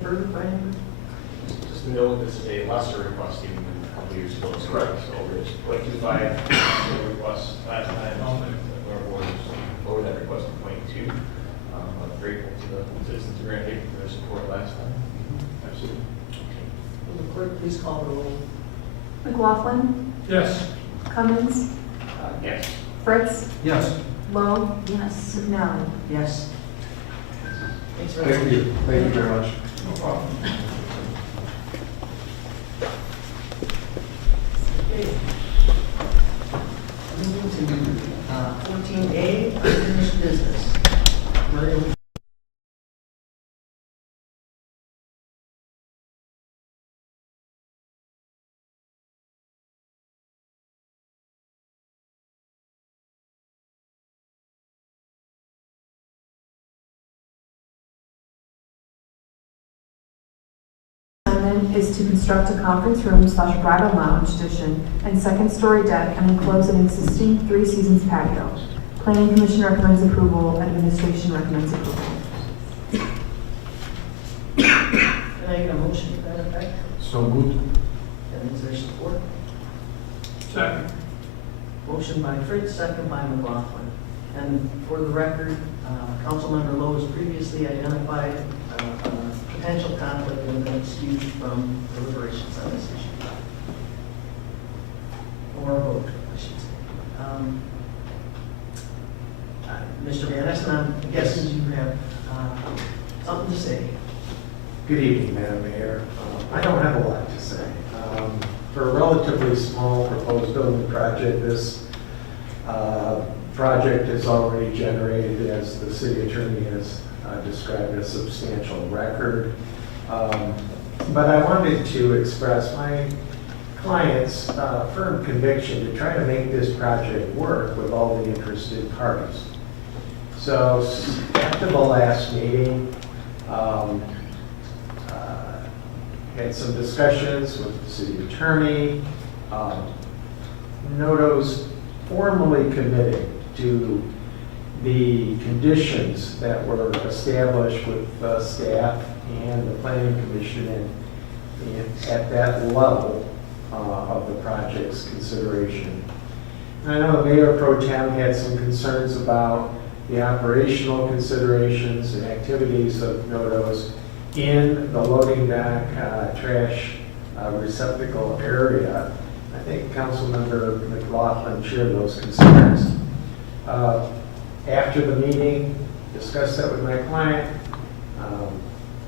Just note this is a lesser request even than a couple years ago. Correct. So there's 0.25 request last time. Our board lowered that request to 0.2. I'm grateful to the citizens of Grand Haven for their support last time. Absolutely. Will the clerk please call the roll? McLaughlin, Yes. Cummins, Yes. Fritz, Yes. Lowe. Yes. McNally. Yes. Thanks very much. Thank you. Thank you very much. No problem. Okay. Moving to 14A, unfinished business. Maria, Amendment is to construct a conference room / bridal lounge addition and second story deck and enclose an existing 3 Seasons patio. Planning Commission recommends approval. Administration recommends approval. can I get a motion to that effect? So moved. And is there support? Second. Motion by Fritz, second by McLaughlin. And for the record, Councilmember Lowe has previously identified a potential conflict and been excused from deliberations on this issue. Or a vote, I should say. Mr. Van Essen, I'm guessing you have something to say. Good evening, Madam Mayor. I don't have a lot to say. For a relatively small proposed building project, this project has already generated, as the city attorney has described, a substantial record. But I wanted to express my client's firm conviction to try to make this project work with all the interested parties. So after the last meeting, had some discussions with the city attorney. Noto's formally committed to the conditions that were established with staff and the planning commission and at that level of the project's consideration. And I know Mayor Pro Tem had some concerns about the operational considerations and activities of Noto's in the loading dock trash receptacle area. I think Councilmember McLaughlin shared those concerns. After the meeting, discussed that with my client.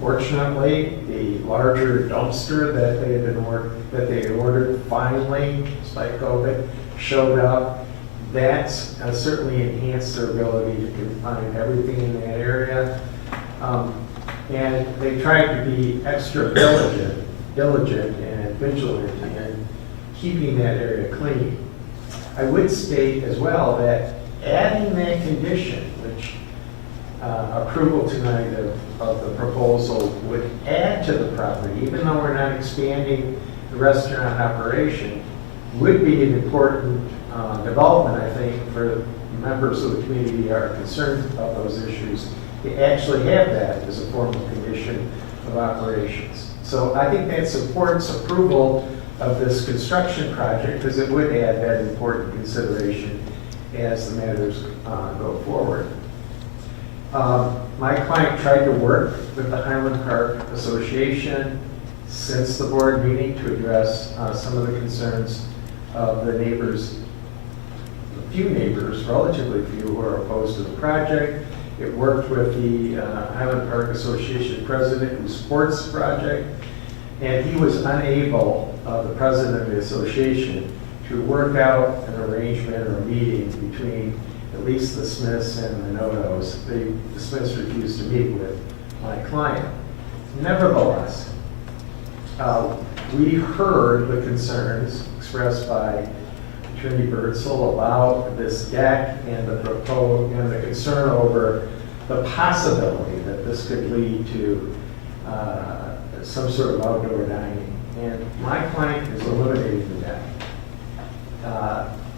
Fortunately, the larger dumpster that they had ordered finally, despite COVID, showed up. That's certainly enhanced their ability to confine everything in that area. And they tried to be extra diligent and vigilant in keeping that area clean. I would state as well that adding that condition, which approval tonight of the proposal would add to the property, even though we're not expanding the restaurant operation, would be an important development, I think, for members of the community who are concerned about those issues, to actually have that as a formal condition of operations. So I think that supports approval of this construction project because it would add that important consideration as the matters go forward. My client tried to work with the Highland Park Association since the board meeting to address some of the concerns of the neighbors, a few neighbors, relatively few, who are opposed to the project. It worked with the Highland Park Association president who supports the project, and he was unable, the president of the association, to work out an arrangement or a meeting between at least the Smiths and the Notos. The Smiths refused to meet with my client. Nevertheless, we heard the concerns expressed by Attorney Birdsell about this deck and the concern over the possibility that this could lead to some sort of outdoor dining. And my client is eliminating the deck.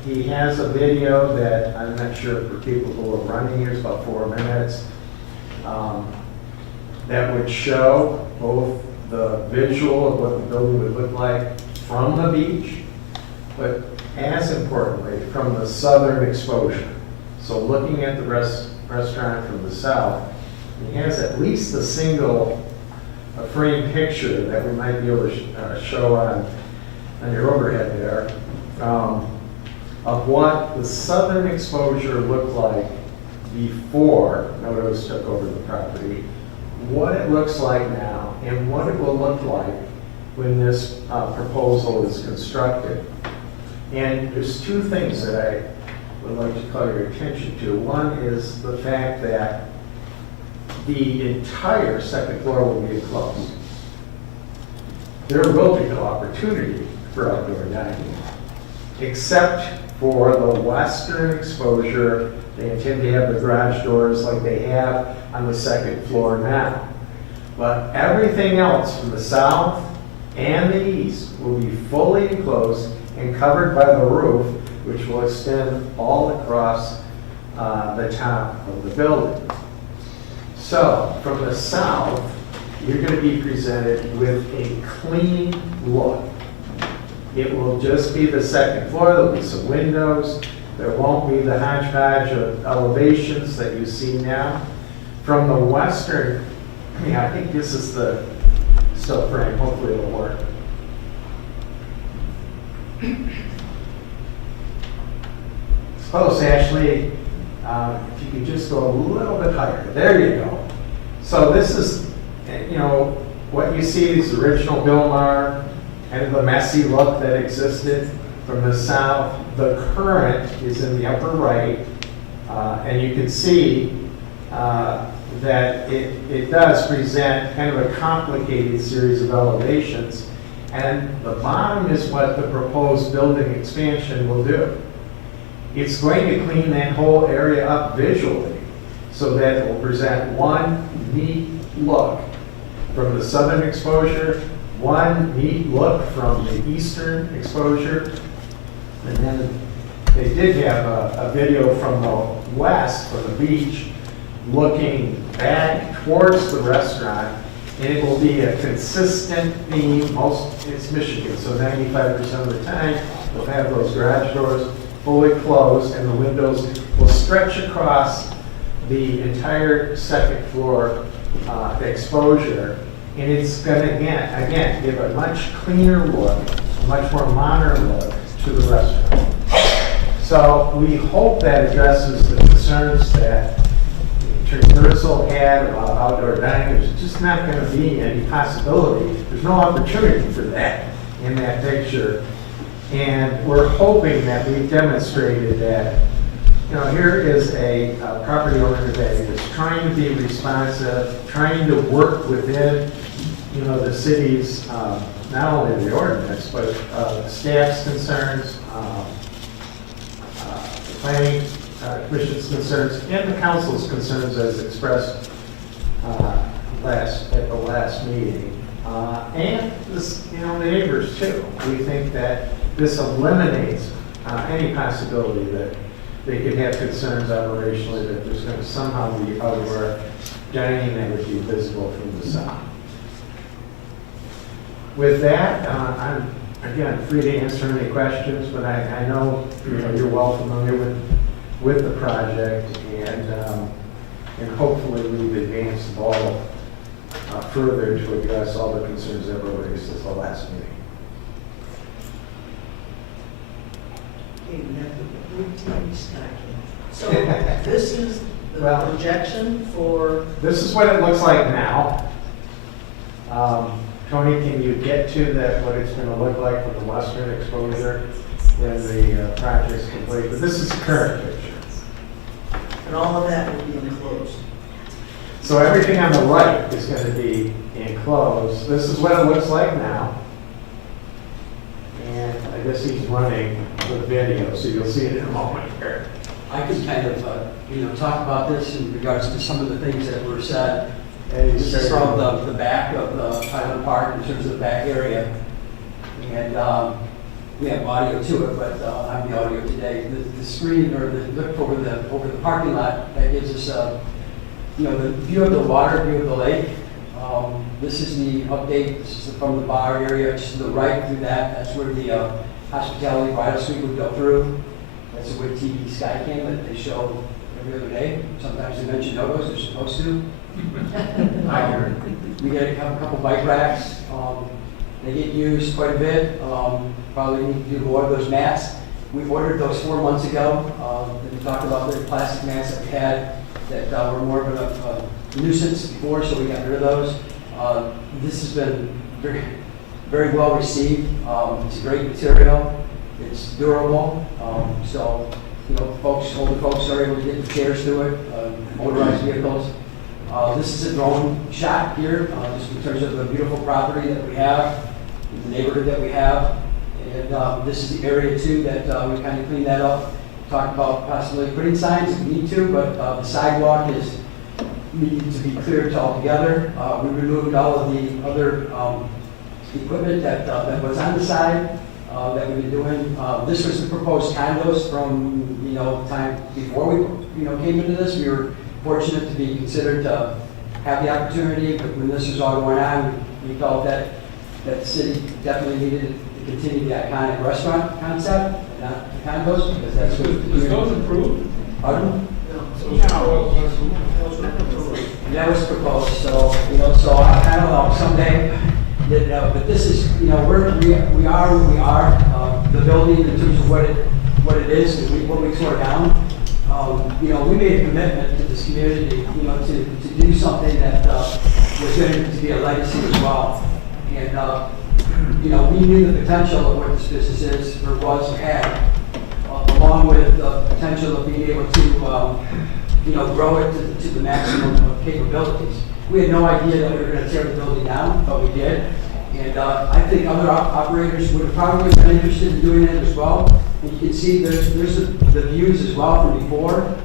He has a video that I'm not sure for people who are running here, it's about 4 minutes. that would show both the visual of what the building would look like from the beach, but as importantly, from the southern exposure. So looking at the restaurant from the south, it has at least a single frame picture that we might be able to show on your overhead there, of what the southern exposure looked like before Noto's took over the property, what it looks like now, and what it will look like when this proposal is constructed. And there's two things that I would like to call your attention to. One is the fact that the entire second floor will be enclosed. There will be no opportunity for outdoor dining, except for the western exposure. They intend to have the garage doors like they have on the second floor now. But everything else from the south and the east will be fully enclosed and covered by the roof, which will extend all across the top of the building. So from the south, you're going to be presented with a clean look. It will just be the second floor. There'll be some windows. There won't be the hodgepodge of elevations that you see now. From the western, I think this is the still frame. Hopefully it'll work. It's close, Ashley. If you could just go a little bit higher. There you go. So this is, what you see is the original Bil-Mar and the messy look that existed from the south. The current is in the upper right, and you can see that it does present kind of a complicated series of elevations, and the bottom is what the proposed building expansion will do. It's going to clean that whole area up visually so that it will present one neat look from the southern exposure, one neat look from the eastern exposure. And then they did have a video from the west, from the beach, looking back towards the restaurant, and it will be a consistent theme. It's Michigan, so 95% of the time, they'll have those garage doors fully closed, and the windows will stretch across the entire second floor exposure. And it's going to, again, give a much cleaner look, a much more modern look to the restaurant. So we hope that addresses the concerns that Attorney Ursul had about outdoor dining. There's just not going to be any possibility. There's no opportunity for that in that picture. And we're hoping that we've demonstrated that, here is a property owner today that's trying to be responsive, trying to work within, the city's, not only the ordinance, but the staff's concerns, the planning commission's concerns, and the council's concerns as expressed at the last meeting. And this, the neighbors too. We think that this eliminates any possibility that they could have concerns operationally that there's going to somehow be outdoor dining that would be visible from the south. With that, I'm again free to answer any questions, but I know you're well familiar with the project, and hopefully we've advanced the ball further to address all the concerns that were raised since the last meeting. Okay, we have the blue TV stacking. So this is the projection for... This is what it looks like now. Tony, can you get to that, what it's going to look like from the western exposure when the project's complete? But this is the current picture. And all of that will be enclosed. So everything on the right is going to be enclosed. This is what it looks like now. And I guess he's running the video, so you'll see it in a moment here. I can kind of, talk about this in regards to some of the things that were said. And This is from the back of the Highland Park in terms of the back area. And we have audio to it, but I'm the audio today. The screen or the look over the parking lot that gives us, the view of the water, view of the lake. This is the update. This is from the bar area, just to the right through that. That's where the hospitality bridal suite would go through. That's a wood TV sky cam that they show every other day. Sometimes they mention Notos, they're supposed to. I heard. We get a couple bike racks. They get used quite a bit. Probably need to do more of those mats. We ordered those 4 months ago. We talked about the plastic mats that we had that were more of a nuisance before, so we got rid of those. This has been very, very well received. It's a great material. It's durable. So, you know, older folks are able to get the chairs through it, motorized vehicles. This is a drone shot here, just in terms of the beautiful property that we have, the neighborhood that we have. And this is the area too that we kind of cleaned that up. Talked about possibly putting signs if we need to, but the sidewalk is needing to be cleared altogether. We removed all of the other equipment that was on the side that we've been doing. This was the proposed condos from, you know, the time before we, you know, came into this. We were fortunate to be considered to have the opportunity, but when this was all going on, we felt that the city definitely needed to continue the iconic restaurant concept, and not the condos, because that's what. Was those approved? Pardon? Those were approved. That was proposed, so, you know, so I don't know, someday, but this is, you know, we are where we are. The building, in terms of what it is, and what we tore down, you know, we made a commitment to this community, you know, to do something that was going to be a legacy as well. And, you know, we knew the potential of what this business is, or was, or had, along with the potential of being able to, you know, grow it to the maximum of capabilities. We had no idea that we were going to tear the building down, but we did. And I think other operators would have probably been interested in doing it as well. And you can see there's the views as well from before.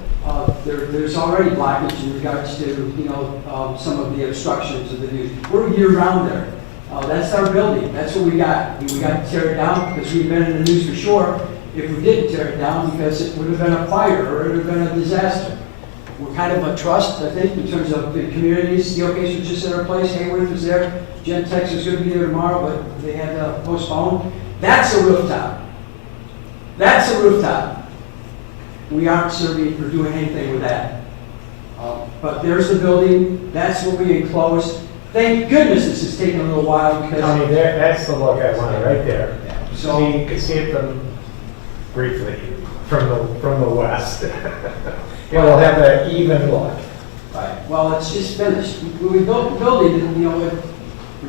There's already blockage in regards to, you know, some of the obstructions of the views. We're year-round there. That's our building. That's what we got. We got to tear it down because we've been in the news for sure if we didn't tear it down, because it would have been a fire or it would have been a disaster. We're kind of a trust, I think, in terms of the communities. Steelcase was just at our place. Hayworth was there. Gentex was going to be there tomorrow, but they had to postpone. That's a rooftop. That's a rooftop. We aren't serving or doing anything with that. But there's the building. That's what we enclosed. Thank goodness this is taking a little while because. Tony, that's the look I wanted right there. So See, you can see it briefly from the west. It will have an even look. right. Well, it's just finished. We built the building, and you know,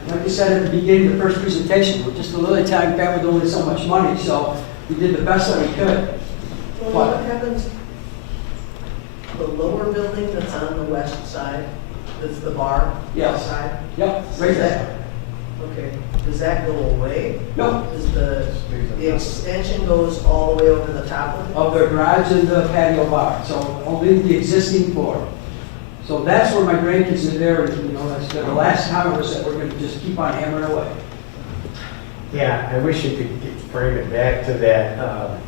like I said at the beginning of the first presentation, we're just a little Italian family with only so much money, so we did the best that we could. Well, what happens, the lower building that's on the west side, that's the bar Yes. side? Yep, right there. Okay, does that go away? No. Does the extension goes all the way over the top of it? Of the garage and the patio bar, so only the existing floor. So that's where my grandkids are there, and you know, that's the last comment was that we're gonna just keep on hammering away. Yeah, I wish you could bring it back to that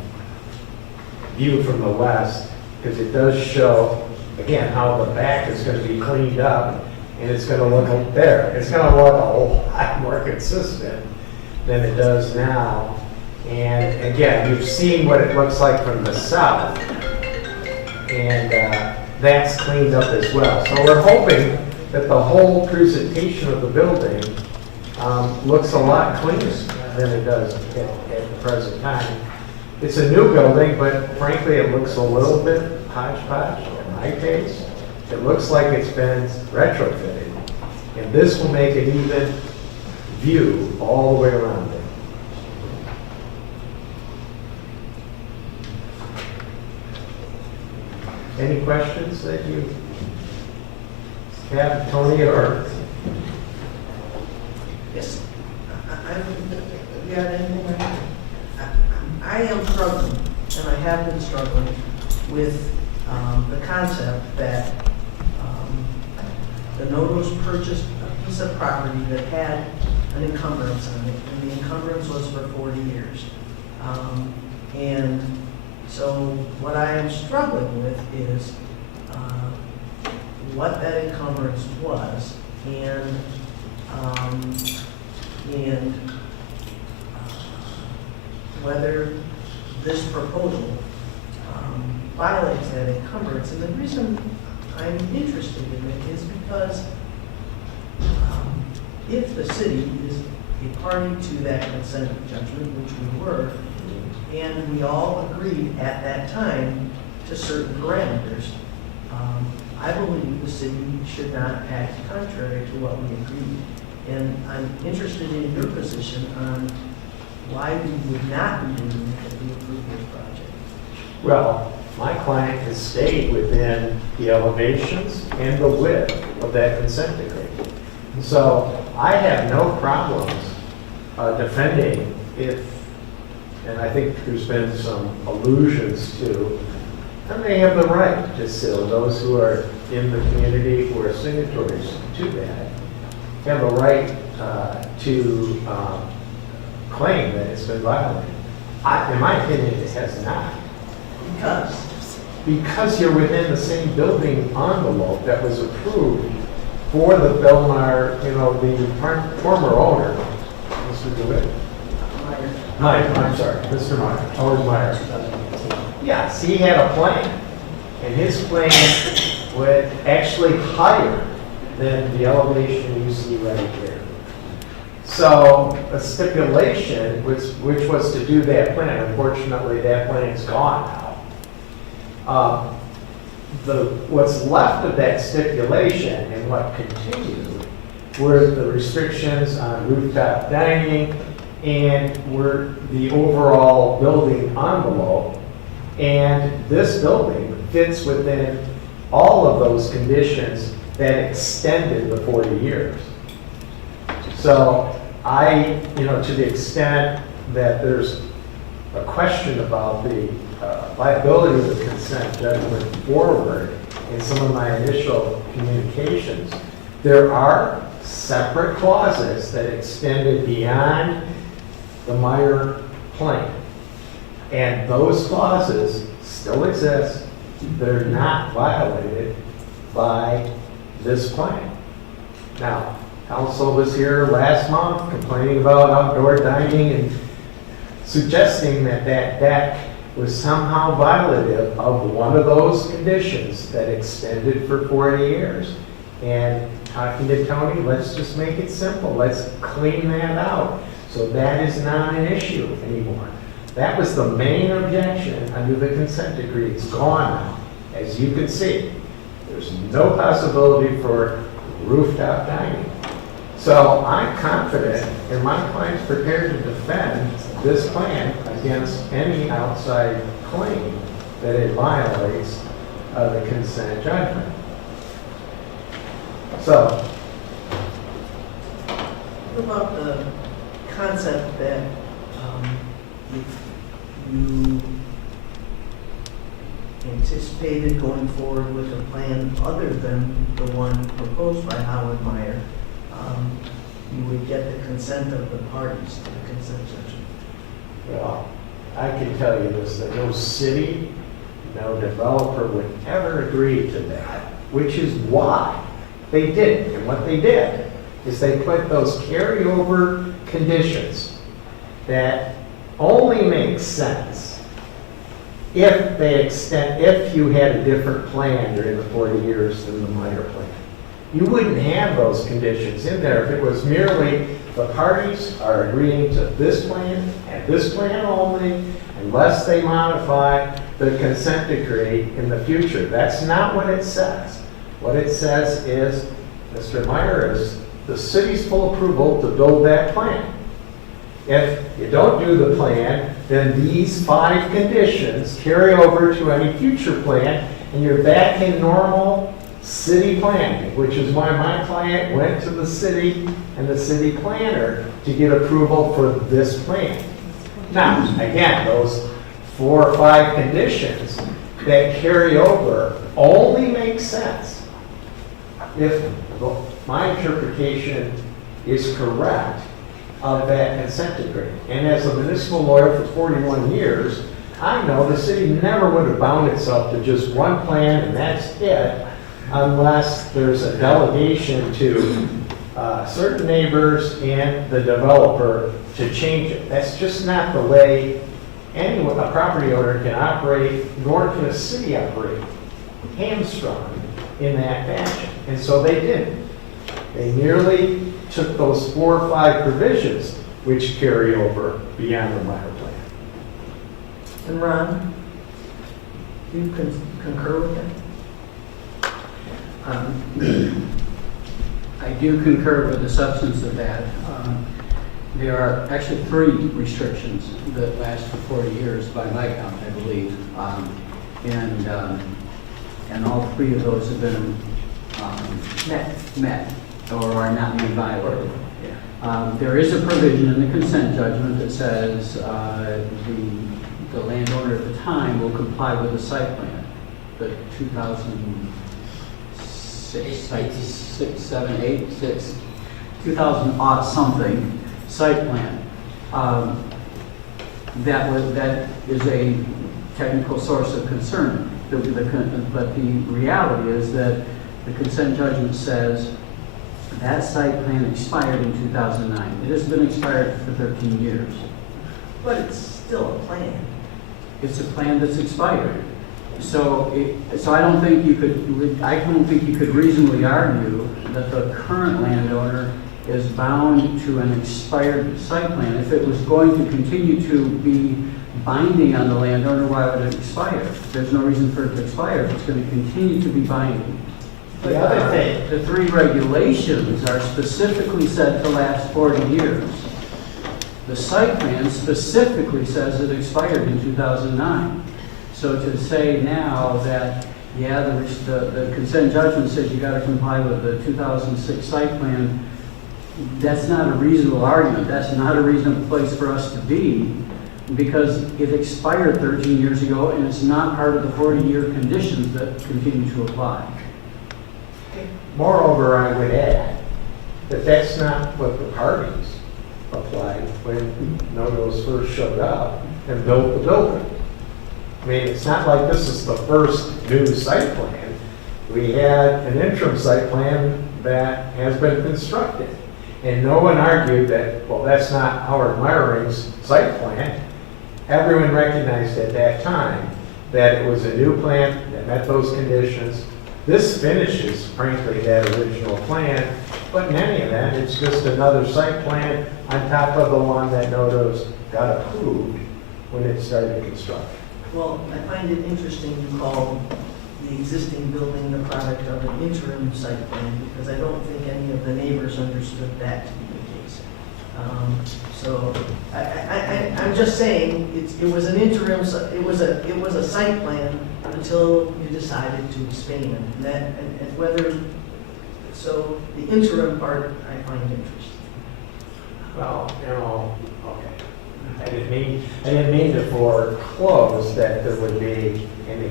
view from the west, because it does show, again, how the back is going to be cleaned up, and it's going to look there. It's going to look a whole lot more consistent than it does now. And again, you've seen what it looks like from the south, and that's cleaned up as well. So we're hoping that the whole presentation of the building looks a lot cleaner than it does at the present time. It's a new building, but frankly, it looks a little bit hodgepodge in my taste. It looks like it's been retrofitted, and this will make an even view all the way around it. Any questions that you have, Tony, or? Yes. You got anything right here? I am struggling, and I have been struggling with the concept that the Notos purchased a piece of property that had an encumbrance on it, and the encumbrance was for 40 years. And so what I am struggling with is what that encumbrance was and whether this proposal violates that encumbrance. And the reason I'm interested in it is because if the city is a party to that consent judgment, which we were, and we all agreed at that time to certain parameters, I believe the city should not act contrary to what we agreed. And I'm interested in your position on why we would not be doing it if we approve this project. Well, my client has stayed within the elevations and the width of that consent decree. So I have no problems defending if, and I think there's been some allusions to, and they have the right to sue, those who are in the community who are signatories to that, have a right to claim that it's been violated. In my opinion, it has not. Because you're within the same building envelope that was approved for the Bil-Mar, the former owner, Mr. DeWitt. I'm sorry, Mr. Meyer, Howard Meyer. Yes, he had a plan, and his plan went actually higher than the elevation you see right here. So a stipulation, which was to do that plan, unfortunately that plan's gone now. What's left of that stipulation and what continued were the restrictions on rooftop dining and were the overall building envelope. And this building fits within all of those conditions that extended the 40 years. So to the extent that there's a question about the liability of the consent judgment forward in some of my initial communications, there are separate clauses that extended beyond the Meyer plan. And those clauses still exist. They're not violated by this plan. Now, council was here last month complaining about outdoor dining and suggesting that that deck was somehow violative of one of those conditions that extended for 40 years. And talking to Tony, let's just make it simple. Let's clean that out. So that is not an issue anymore. That was the main objection under the consent decree. It's gone now. As you can see, there's no possibility for rooftop dining. So I'm confident, and my client's prepared to defend this plan against any outside claim that it violates the consent judgment. So, what about the concept that if you anticipated going forward with a plan other than the one proposed by Howard Meyer, you would get the consent of the parties to the consent judgment? well, I can tell you this, that no city, no developer would ever agree to that, which is why they didn't. And what they did is they put those carryover conditions that only make sense if you had a different plan during the 40 years than the Meyer plan. You wouldn't have those conditions in there if it was merely the parties are agreeing to this plan and this plan only unless they modify the consent decree in the future. That's not what it says. What it says is, Mr. Meyer, is the city's full approval to build that plan. If you don't do the plan, then these 5 conditions carry over to any future plan, and you're back in normal city planning, which is why my client went to the city and the city planner to get approval for this plan. Now, again, those 4 or 5 conditions that carry over only make sense if my interpretation is correct of that consent decree. And as a municipal lawyer for 41 years, I know the city never would have bound itself to just one plan and that's it, unless there's a delegation to certain neighbors and the developer to change it. That's just not the way anyone, a property owner can operate, nor can a city operate, hamstrung in that fashion. And so they didn't. They merely took those 4 or 5 provisions which carry over beyond the minor plan. And Ron, do you concur with that? I do concur with the substance of that. There are actually 3 restrictions that last for 40 years by my count, I believe. And all 3 of those have been met or are not being violated. There is a provision in the consent judgment that says the landowner at the time will comply with the site plan, the 2000 odd something site plan. That is a technical source of concern. But the reality is that the consent judgment says that site plan expired in 2009. It has been expired for 13 years. But it's still a plan. It's a plan that's expired. So I don't think you could reasonably argue that the current landowner is bound to an expired site plan. If it was going to continue to be binding on the landowner, why would it expire? There's no reason for it to expire. It's going to continue to be binding. The other thing, The 3 regulations are specifically said to last 40 years. The site plan specifically says it expired in 2009. So to say now that, yeah, the consent judgment says you got to comply with the 2006 site plan, that's not a reasonable argument. That's not a reasonable place for us to be, because it expired 13 years ago and it's not part of the 40-year conditions that continue to apply. moreover, I would add that that's not what the parties applied when Noto's first showed up and built the building. I mean, it's not like this is the first new site plan. We had an interim site plan that has been constructed. And no one argued that, well, that's not Howard Meyer's site plan. Everyone recognized at that time that it was a new plan that met those conditions. This finishes, frankly, that original plan, but in any event, it's just another site plan on top of the one that Noto's got approved when it started construction. Well, I find it interesting you call the existing building the product of an interim site plan, because I don't think any of the neighbors understood that to be the case. So I'm just saying, it was an interim, it was a site plan until you decided to expand. And whether, so the interim part I find interesting. Well, okay. I didn't mean to foreclose that there would be an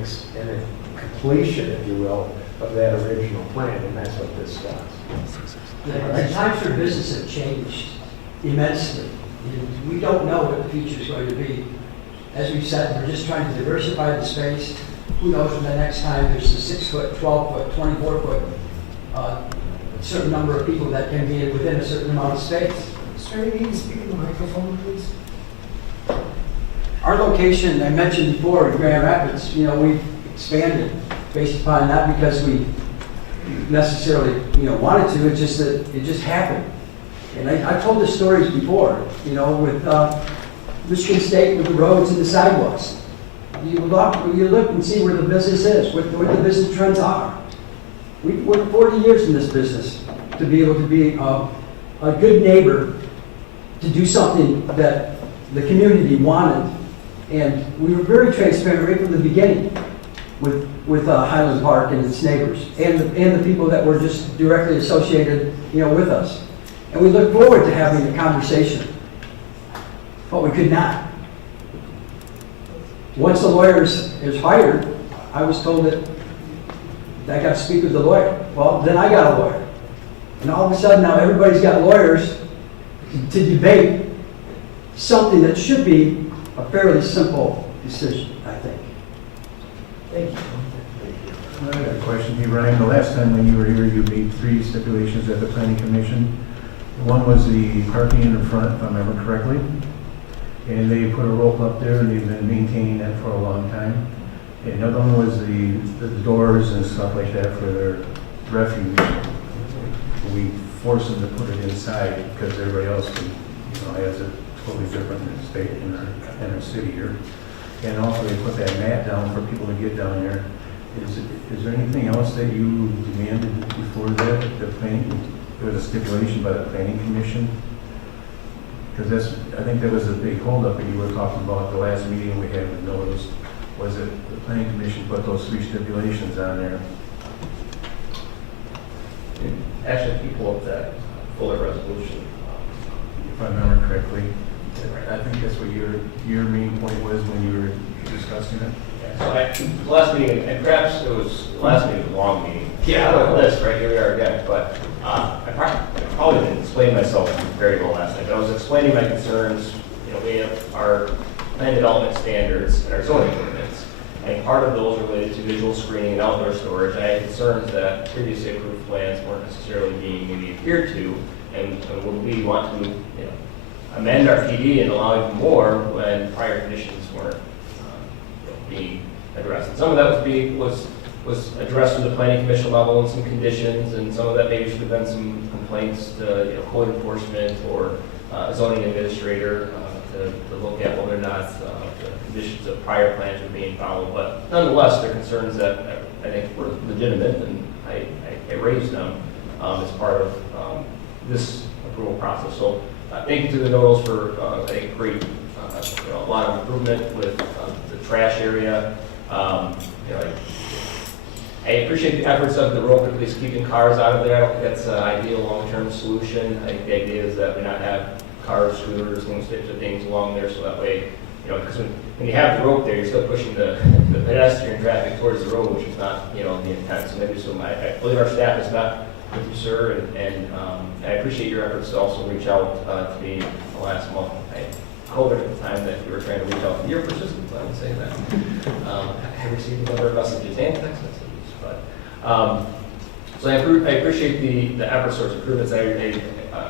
completion, if you will, of that original plan, and that's what this does. The times for business have changed immensely. And we don't know what the future is going to be. As we said, we're just trying to diversify the space. Who knows when the next time there's a 6-foot, 12-foot, 24-foot, certain number of people that can be within a certain amount of space. Sir, you need to speak in the microphone, please. Our location, I mentioned before, in Grand Rapids, we've expanded based upon not because we necessarily, wanted to, it's just that it just happened. And I've told the stories before, with Michigan State, with the roads and the sidewalks. You look and see where the business is, what the business trends are. We've worked 40 years in this business to be able to be a good neighbor, to do something that the community wanted. And we were very transparent right from the beginning with Highland Park and its neighbors and the people that were just directly associated, with us. And we look forward to having a conversation, but we could not. Once the lawyer is hired, I was told that I got to speak with the lawyer. Well, then I got a lawyer. And all of a sudden now everybody's got lawyers to debate something that should be a fairly simple decision, I think. Thank you. I have a question, Hey Ryan. The last time when you were here, you made 3 stipulations at the planning commission. One was the parking in the front, if I remember correctly. And they put a rope up there and they've been maintaining that for a long time. And the other one was the doors and stuff like that for their refuge. We forced them to put it inside because everybody else, has a totally different state in our city here. And also they put that mat down for people to get down there. Is there anything else that you demanded before that? There was a stipulation by the planning commission? Because I think that was a big holdup that you were talking about the last meeting we had with Noto. Was it the planning commission put those 3 stipulations on there? Actually, people of that fuller resolution. If I remember correctly, I think that's what your main point was when you were discussing it. Yeah, so the last meeting, and perhaps the last meeting was a long meeting. Yeah, I like this, right, here we are again, but I probably didn't explain myself very well last night, but I was explaining my concerns. We have our land development standards and our zoning ordinance, and part of those related to visual screening and outdoor storage. I had concerns that previously approved plans weren't necessarily being maybe adhered to, and would we want to, amend our PD and allow even more when prior conditions weren't being addressed. And some of that was addressed at the planning commission level in some conditions, and some of that maybe should have been some complaints to code enforcement or zoning administrator to look at whether or not the conditions of prior plans were being followed. But nonetheless, they're concerns that I think were legitimate, and I raised them as part of this approval process. So thank you to the Notos for I think great, a lot of improvement with the trash area. I appreciate the efforts of the rope, at least keeping cars out of there. I don't think that's an ideal long-term solution. I think the idea is that we not have cars, scooters, those types of things along there, so that way, because when you have the rope there, you're still pushing the pedestrian traffic towards the road, which is not, the intent. So maybe I believe our staff is not with you, sir, and I appreciate your efforts to also reach out to me the last month. I told her at the time that you were trying to reach out. You're persistent, I would say that. I received a number of messages and text messages. So I appreciate the efforts towards improvements. I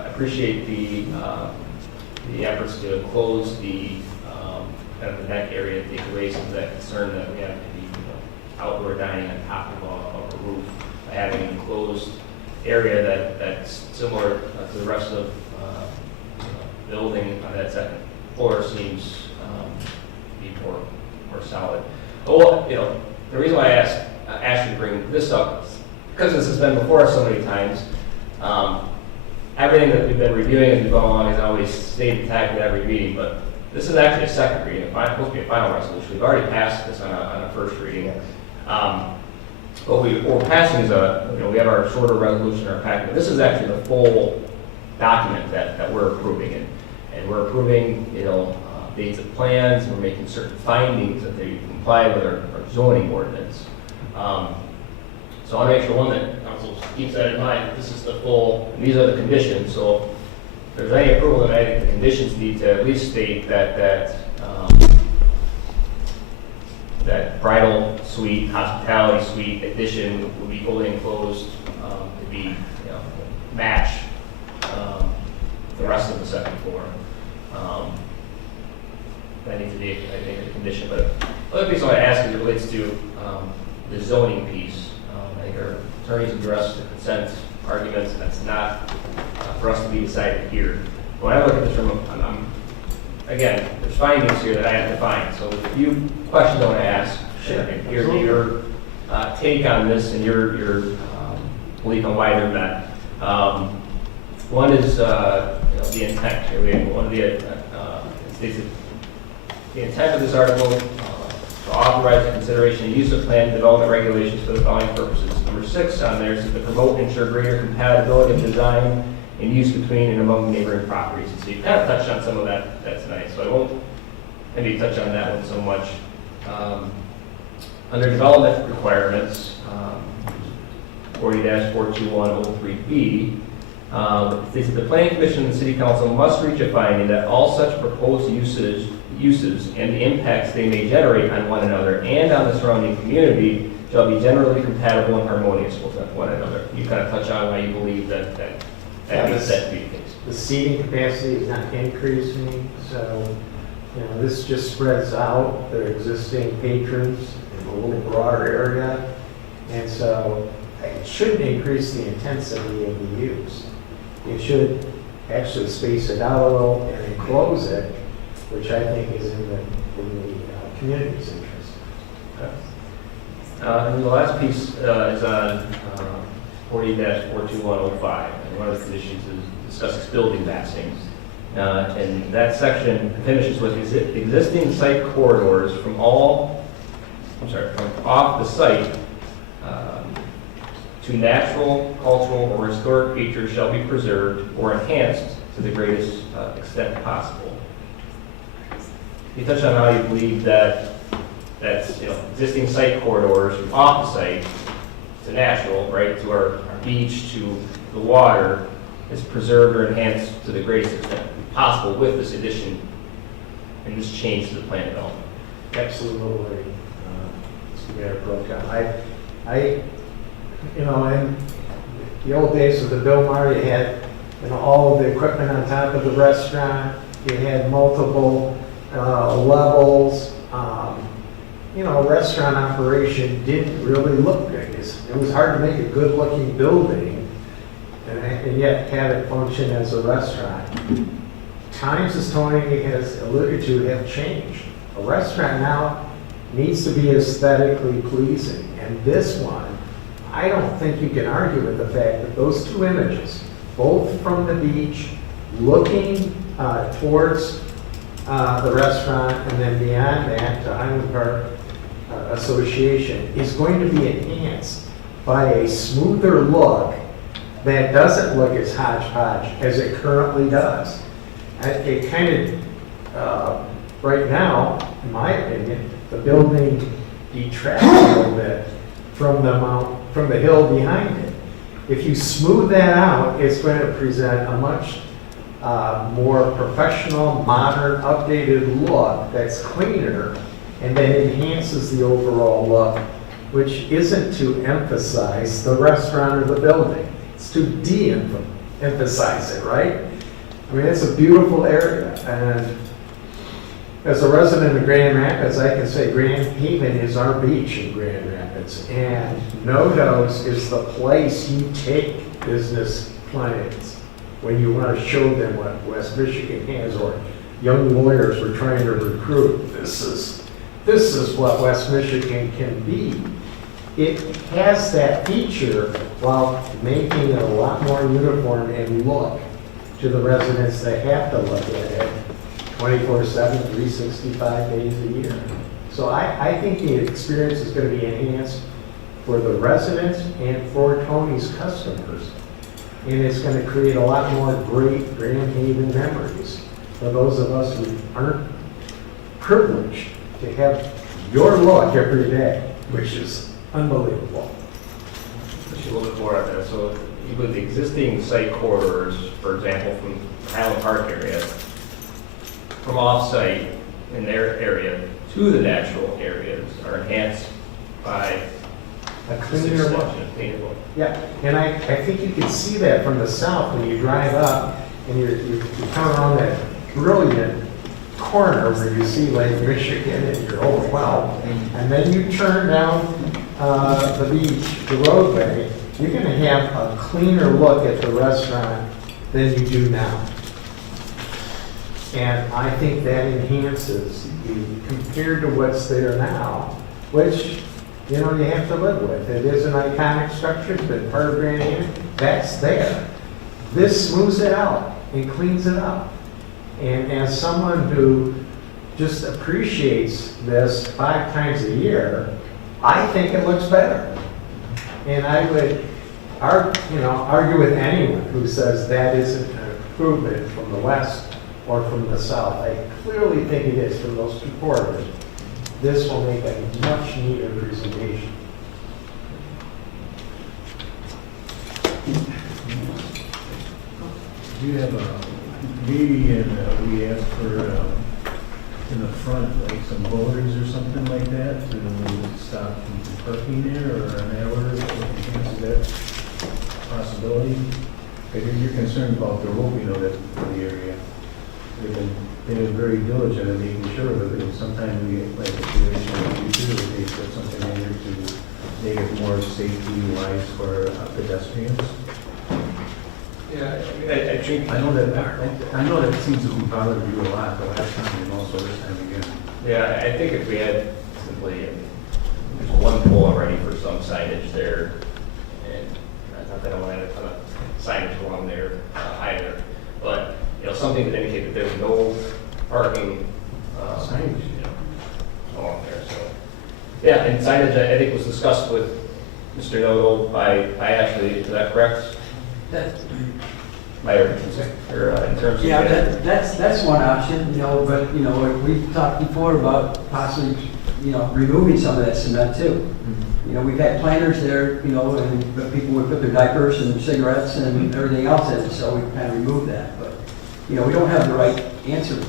appreciate the efforts to close the kind of the neck area, take away some of that concern that we have the outdoor dining on top of a roof, by having an enclosed area that's similar to the rest of the building on that second floor seems to be more solid. Well, the reason why I asked you to bring this up, because this has been before us so many times. Everything that we've been reviewing as we go along has always stayed intact at every meeting, but this is actually a second reading. It's supposed to be a final resolution. We've already passed this on a first reading. What we're passing is we have our shorter resolution in our packet. This is actually the full document that we're approving, and we're approving dates of plans. We're making certain findings that they comply with our zoning ordinance. So I want to make sure, one, that council keeps that in mind. This is the full, these are the conditions. So if there's any approval, then I think the conditions need to at least state that bridal suite, hospitality suite addition will be fully enclosed to be, match the rest of the second floor. That needs to be, I think, a condition. But the other piece I want to ask is it relates to the zoning piece. I think our attorneys addressed the consent arguments. That's not for us to be decided here. When I look at this from, again, there's findings here that I have to find. So there's a few questions I want to ask. And your take on this and your belief on why they're met. One is the intent. Here we have one of the states that the intent of this article to authorize the consideration and use of plan development regulations for the following purposes. Number 6 on there is to promote and ensure greater compatibility of design and use between and among neighboring properties. And so you kind of touched on some of that tonight, so I won't maybe touch on that one so much. Under development requirements, 40-42103B, it states that the Planning Commission and the City Council must reach a finding that all such proposed uses and the impacts they may generate on one another and on the surrounding community shall be generally compatible and harmonious with one another. You kind of touch on why you believe that needs that to be the case. The seating capacity is not increasing, so, this just spreads out the existing patrons in a little broader area. And so it shouldn't increase the intensity of the use. It should actually space it out a little and enclose it, which I think is in the community's interest. And the last piece is on 40-42105. And one of the conditions is discusses building massing. And that section finishes with existing site corridors from off the site to natural, cultural, or historic features shall be preserved or enhanced to the greatest extent possible. You touched on how you believe that's existing site corridors from off the site to natural, right, to our beach, to the water, is preserved or enhanced to the greatest extent possible with this addition and this change to the plan development. Absolutely. Mayor Pro Tem. In the old days of the Bil-Mar, you had, all of the equipment on top of the restaurant. You had multiple levels. Restaurant operation didn't really look good. It was hard to make a good-looking building and yet have it function as a restaurant. Times, as Tony has alluded to, have changed. A restaurant now needs to be aesthetically pleasing, and this one, I don't think you can argue with the fact that those two images, both from the beach, looking towards the restaurant, and then beyond that to Highland Park Association, is going to be enhanced by a smoother look that doesn't look as hodgepodge as it currently does. It kind of, right now, in my opinion, the building detracts a little bit from the hill behind it. If you smooth that out, it's going to present a much more professional, modern, updated look that's cleaner and that enhances the overall look, which isn't to emphasize the restaurant or the building. It's to de-emphasize it, right? I mean, it's a beautiful area, and as a resident of Grand Rapids, I can say Grand Haven is our beach in Grand Rapids, and Noto's is the place you take business clients when you want to show them what West Michigan has, or young lawyers we're trying to recruit. This is what West Michigan can be. It has that feature while making it a lot more uniform and look to the residents that have to look at it 24/7, 365 days a year. So I think the experience is going to be enhanced for the residents and for Tony's customers. And it's going to create a lot more great Grand Haven memories for those of us who aren't privileged to have your look every day, which is unbelievable. Just a little bit more on that. So with the existing site corridors, for example, from Highland Park area, from off-site in their area to the natural areas are enhanced by A cleaner look. Yeah, and I think you can see that from the south when you drive up and you come around that brilliant corner where you see Lake Michigan and you're overwhelmed. And then you turn down the beach, the roadway, you're going to have a cleaner look at the restaurant than you do now. And I think that enhances compared to what's there now, which, you have to live with. It is an iconic structure, it's been part of Grand Haven, that's there. This smooths it out and cleans it up. And as someone who just appreciates this 5 times a year, I think it looks better. And I would argue with anyone who says that isn't an improvement from the west or from the south. I clearly think it is from those 2 corridors. This will make a much neater presentation. Do you have a, maybe we asked for in the front, like some boulders or something like that to stop people parking there or an hour? Is that a possibility? Because you're concerned about the roping of it for the area. They've been very diligent in making sure of it, and sometimes we get like a situation like you do, they put something in there to make it more safety-wise for pedestrians. Yeah, I think. I know that seems to be bothering you a lot the last time and also this time again. Yeah, I think if we had simply, there's one pole already for some signage there, and not that I want to add a ton of signage along there either, but, something that indicated that there's no parking, Signage. Along there, so. Yeah, and signage, I think was discussed with Mr. Noto by Ashley, is that correct? That, Or in terms of. yeah, that's one option, but, we've talked before about possibly, removing some of that cement too. We've had planters there, and people would put their diapers and cigarettes and everything else in it, so we kind of removed that. But, we don't have the right answer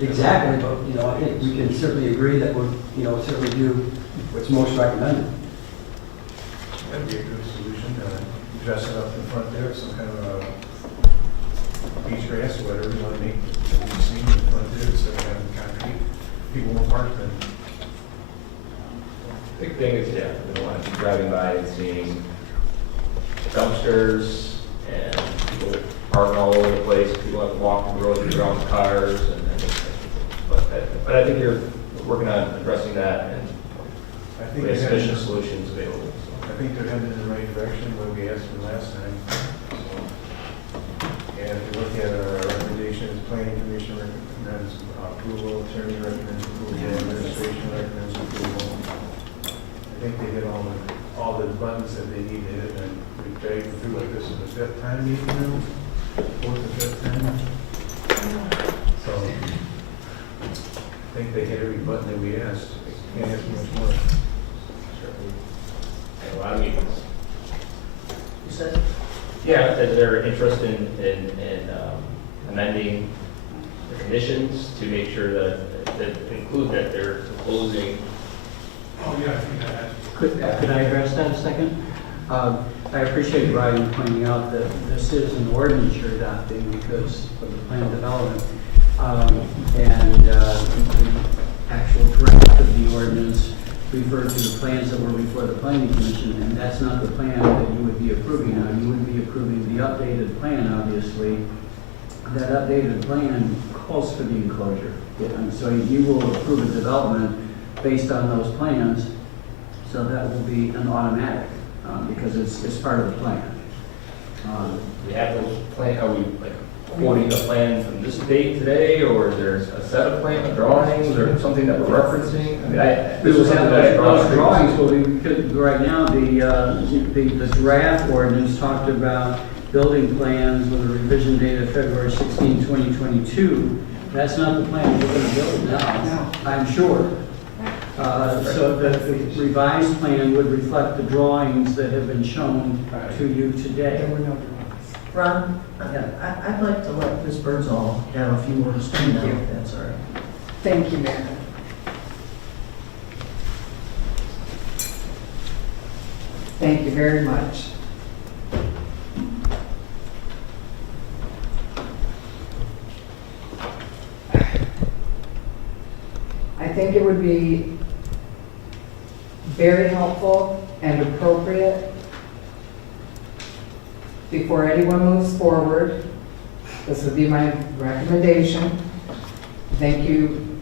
exactly, but, I think we can certainly agree that we'll, certainly do what's most recommended. That'd be a good solution, dress it up in front there, some kind of beach grass or whatever you want to make it seen in front there instead of having concrete. People won't park then. Big thing is, yeah, we don't want to be driving by and seeing dumpsters and people that park all over the place. People have to walk the road with their own cars, but I think you're working on addressing that, and I think we have they're sufficient headed, solutions available. I think they're headed in the right direction where we asked them last time. So, and if you look at our recommendations, planning commission recommends approval, attorney recommends approval, administration recommends approval. I think they hit all the buttons that they need to hit, and we dragged them through like this is the fifth time maybe now, fourth or fifth time. So I think they hit every button that we asked. Can't ask much more. And a lot of meetings. You said? Yeah, is there interest in amending the conditions to make sure that include that they're closing? Oh, yeah, I think that has. Could I address that a second? I appreciate Brian pointing out that this is an ordinance you're adopting because of the plan development. And the actual draft of the ordinance referred to the plans that were before the planning commission, and that's not the plan that you would be approving now. You would be approving the updated plan, obviously. That updated plan calls for the enclosure. And so you will approve a development based on those plans, so that will be an automatic, because it's part of the plan. We have those plan, are we like quoting the plan from this date today, or is there a set of plan drawings or something that we're referencing? I mean, We this will was something have that I brought those up drawings, previously. but we could, right now, the draft ordinance talked about building plans with a revision date of February 16, 2022. That's not the plan we're going to build now, I'm sure. So the revised plan would reflect the drawings that have been shown to you today. There were no drawings. Ron, I'd like to let Ms. Birdsall have a few words to now, if that's all right. Thank you, Mayor. Thank you very much. I think it would be very helpful and appropriate before anyone moves forward. This would be my recommendation. I think you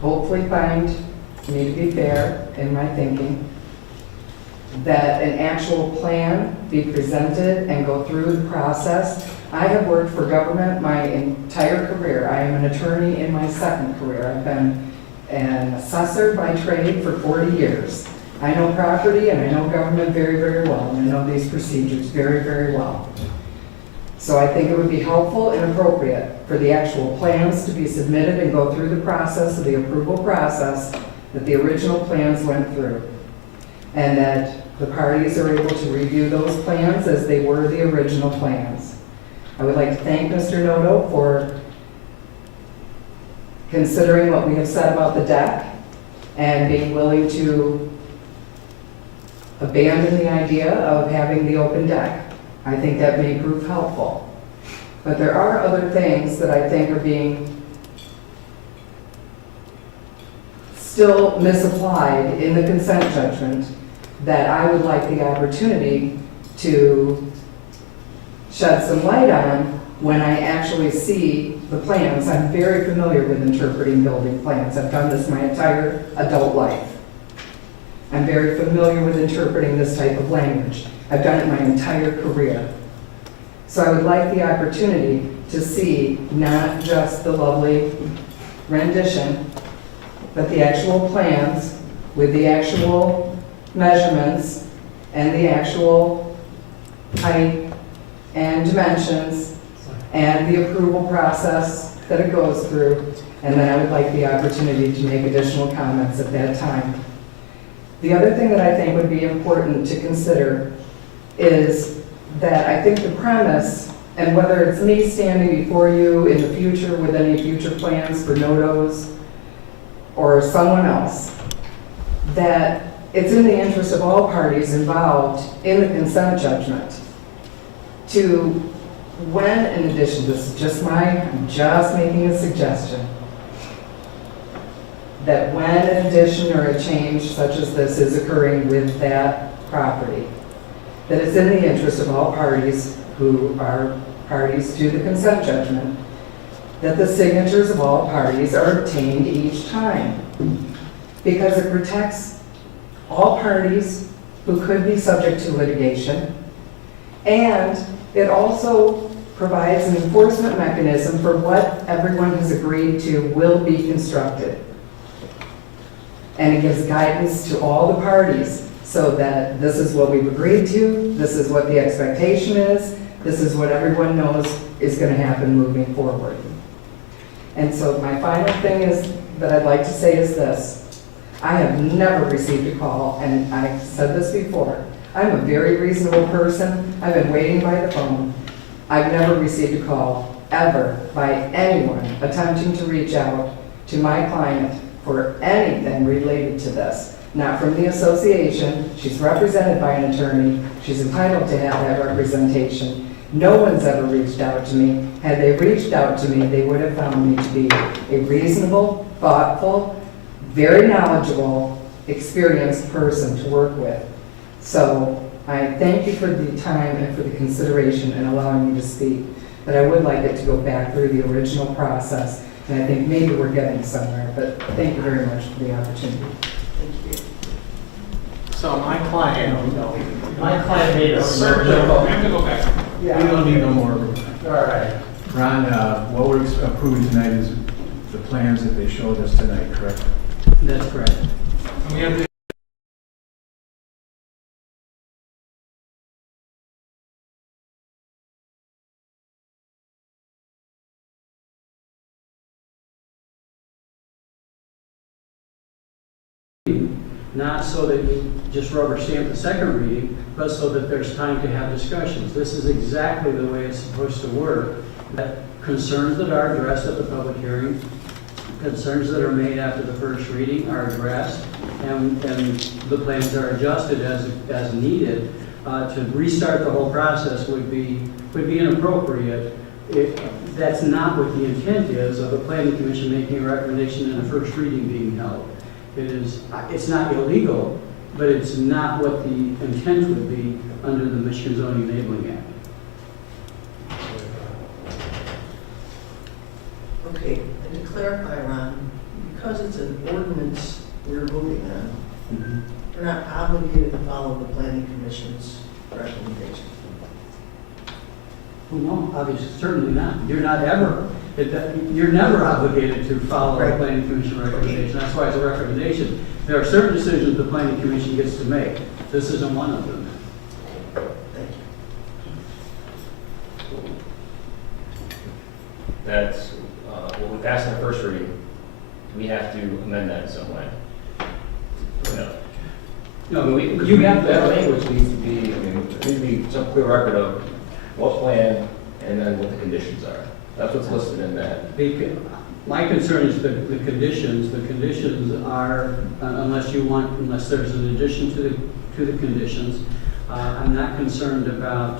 hopefully find me to be fair in my thinking, that an actual plan be presented and go through the process. I have worked for government my entire career. I am an attorney in my second career. I've been an assessor by trade for 40 years. I know property and I know government very, very well, and I know these procedures very, very well. So I think it would be helpful and appropriate for the actual plans to be submitted and go through the process of the approval process that the original plans went through. And that the parties are able to review those plans as they were the original plans. I would like to thank Mr. Noto for considering what we have said about the deck and being willing to abandon the idea of having the open deck. I think that may prove helpful. But there are other things that I think are being still misapplied in the consent judgment that I would like the opportunity to shed some light on when I actually see the plans. I'm very familiar with interpreting building plans. I've done this my entire adult life. I'm very familiar with interpreting this type of language. I've done it my entire career. So I would like the opportunity to see not just the lovely rendition, but the actual plans with the actual measurements and the actual height and dimensions and the approval process that it goes through. And then I would like the opportunity to make additional comments at that time. The other thing that I think would be important to consider is that I think the premise, and whether it's me standing before you in the future with any future plans for Notos or someone else, that it's in the interest of all parties involved in the consent judgment to, when in addition, this is I'm just making a suggestion, that when an addition or a change such as this is occurring with that property, that it's in the interest of all parties who are parties to the consent judgment, that the signatures of all parties are obtained each time, because it protects all parties who could be subject to litigation, and it also provides an enforcement mechanism for what everyone has agreed to will be constructed. And it gives guidance to all the parties so that this is what we've agreed to, this is what the expectation is, this is what everyone knows is going to happen moving forward. And so my final thing is that I'd like to say is this. I have never received a call, and I've said this before. I'm a very reasonable person. I've been waiting by the phone. I've never received a call ever by anyone attempting to reach out to my client for anything related to this. Not from the association. She's represented by an attorney. She's entitled to have that representation. No one's ever reached out to me. Had they reached out to me, they would have found me to be a reasonable, thoughtful, very knowledgeable, experienced person to work with. So I thank you for the time and for the consideration and allowing me to speak. But I would like it to go back through the original process. And I think maybe we're getting somewhere. But thank you very much for the opportunity. Thank you. So my client made a We search. have to go back. We don't need no more. All right. Ron, what we're approving tonight is the plans that they showed us tonight, correct? That's correct. And we have to Not so that you just rubber stamp the second reading, but so that there's time to have discussions. This is exactly the way it's supposed to work. That concerns that are addressed at the public hearing, concerns that are made after the first reading are addressed, and the plans are adjusted as needed. To restart the whole process would be inappropriate. That's not what the intent is of the planning commission making a recommendation and a first reading being held. It's not illegal, but it's not what the intent would be under the Michigan Zoning Enabling Act. Okay, and to clarify, Ron, because it's an ordinance we're voting on, we're not obligated to follow the planning commission's recommendation. Well, no, obviously, certainly not. You're never obligated to follow a Right. planning commission recommendation. That's why it's a recommendation. There are certain decisions the planning commission gets to make. This isn't one of them. Thank you. That's, well, we passed in the first reading. We have to amend that in some way. No. No, You have, that language needs to be, I mean, there needs to be some clear record of what plan and then what the conditions are. That's what's listed in that. My concern is the conditions. The conditions are, unless there's an addition to the conditions, I'm not concerned about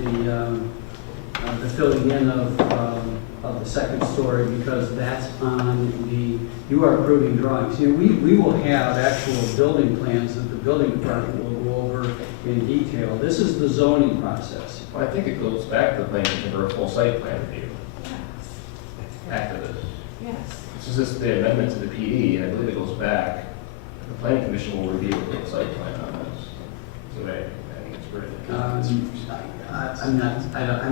the filling in of the second story, because that's on you are approving drawings. You know, we will have actual building plans that the building department will go over in detail. This is the zoning process. Well, I think it goes back to the planning commission for a full site plan review after this. Yes. This is just the amendment to the PD, and I believe it goes back. The planning commission will review the full site plan on this. So I think it's pretty. I'm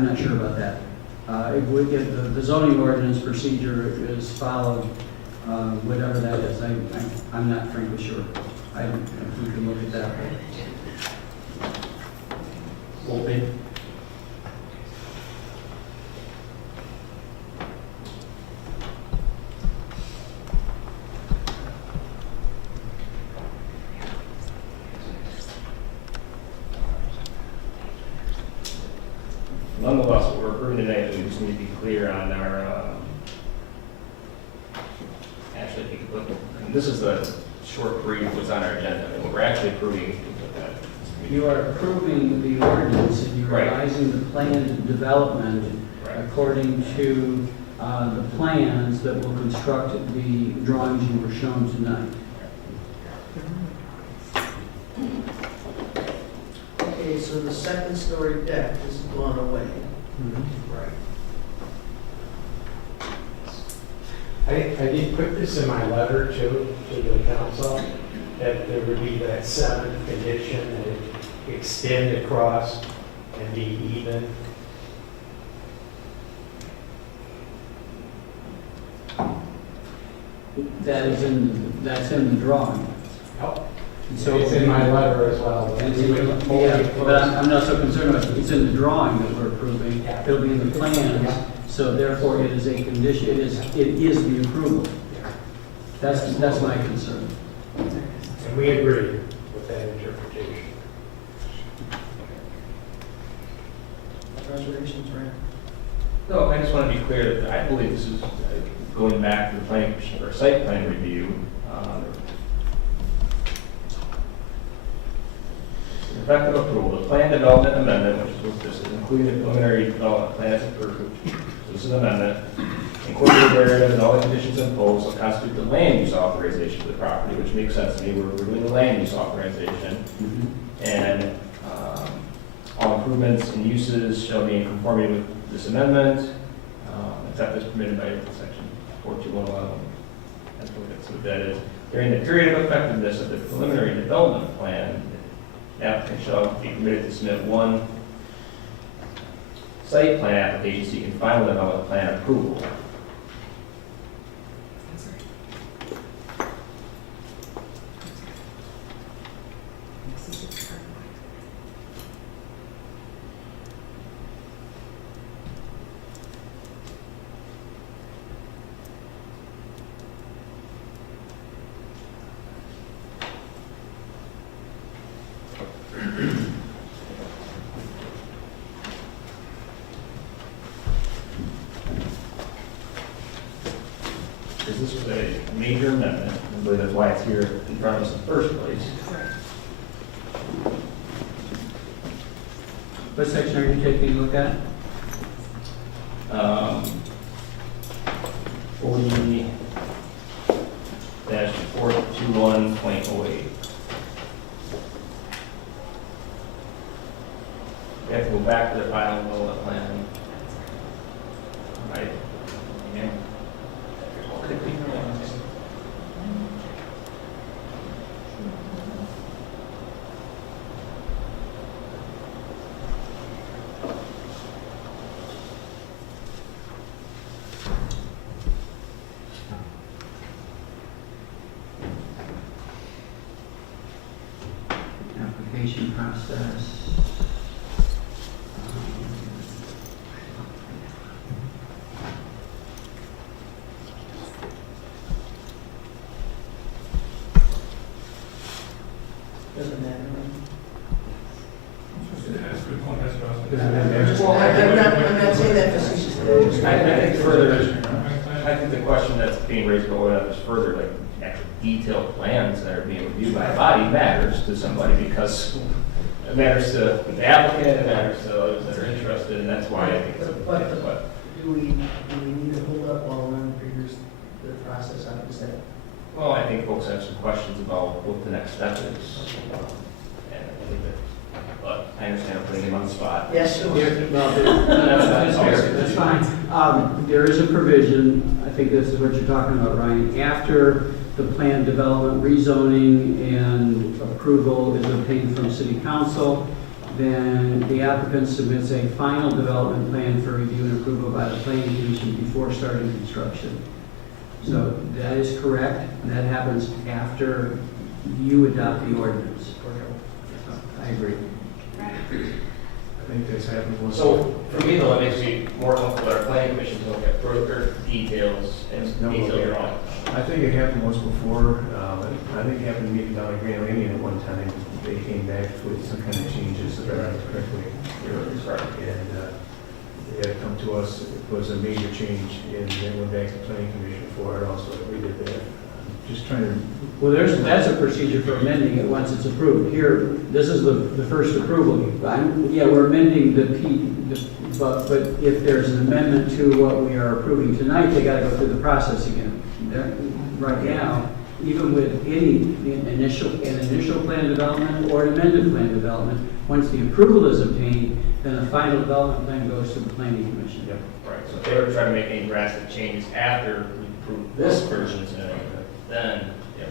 not sure about that. The zoning ordinance procedure is followed, whatever that is. I'm not frankly sure. We can look at that. Volpe? Nonetheless, what we're approving tonight, we just need to be clear on our, actually, if you could put, and this is the short brief what's on our agenda, and what we're actually approving, you can put that. You are approving the ordinance and you're Right. revising the planned development Right. according to the plans that will construct the drawings you were shown tonight. Okay, so the second story deck is gone away. I did put this in my letter to the council, that there would be that seventh condition, that it extend across and be even. That's in the drawing. So It's in my letter as well. Yeah, but I'm not so concerned about it. It's in the drawing that we're approving. It'll be in the plans, so therefore it is a condition, it is the approval. That's my concern. And we agree with that interpretation. Reservations, right? No, I just want to be clear that I believe this is going back to the planning commission for a site plan review. Effective approval, the plan development amendment, which is what this is, including the preliminary development plan as approved. So this is an amendment. Incorporated areas and all the conditions imposed will constitute the land use authorization for the property, which makes sense to me. We're doing the land use authorization. And all improvements and uses shall be in conformity with this amendment, except as permitted by section 42111. That's what that is. During the period of effectiveness of the preliminary development plan, the applicant shall be permitted to submit one site plan application seeking final development plan approval. Because this was a major amendment, I believe that's why it's here in front of us in the first place. What section are you taking a look at? 40-421.08. We have to go back to the final development plan. Right? Yeah. Application process. Doesn't matter. That's a good point, that's what I was Well, I'm not saying that facetiously. further, I think the question that's being raised over that is further, like, actual detailed plans that are being reviewed by a body matters to somebody because it matters to the applicant, it matters to others that are interested, and that's why I think it's important. But Do we need to hold up while Ron figures the process out instead? well, I think folks have some questions about what the next step is. And I think that, but I understand I'm putting him on the spot. Yes, sure. That's fine. There is a provision, I think this is what you're talking about, Ryan, after the plan development, rezoning, and approval is obtained from city council, then the applicant submits a final development plan for review and approval by the planning commission before starting construction. So that is correct, and that happens after you adopt the ordinance. I agree. I think that's happened once. So for me, though, it makes me more comfortable that our planning commission to look at further details and detail your own. I think it happened once before. I think it happened maybe down in Grand Canyon at one time. They came back with some kind of changes, if I remember correctly. And they had come to us, it was a major change, and then went back to planning commission for it also. We did that. Just trying to, Well, that's a procedure for amending it once it's approved. Here, this is the first approval. We're amending but if there's an amendment to what we are approving tonight, they gotta go through the process again. Right now, even with any initial plan development or an amended plan development, once the approval is obtained, then the final development plan goes to the planning commission. Yep. Right, so if they were trying to make any drastic changes after we approve this version today, then, yeah.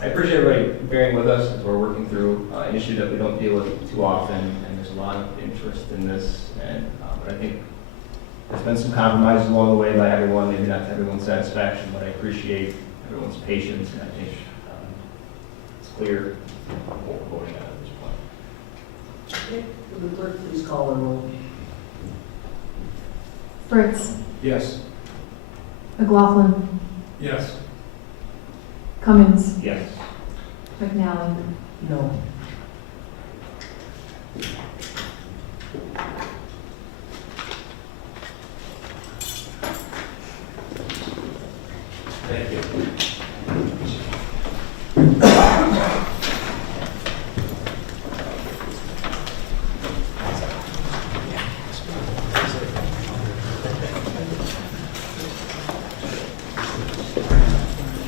I appreciate everybody bearing with us as we're working through an issue that we don't deal with too often, and there's a lot of interest in this, and, but I think there's been some compromises along the way by everyone, maybe not to everyone's satisfaction, but I appreciate everyone's patience, and I think it's clear what we're voting on at this point. Okay, will the clerk please call the roll? Fritz, yes. McLaughlin, Yes. Cummins, Yes. McNally. No. Thank you.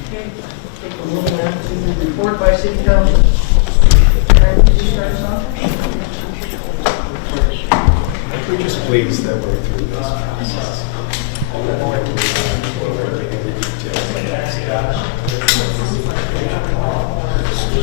Okay, moving on to the report by city council. Karen, could you start us off? We're just pleased that we're through this process.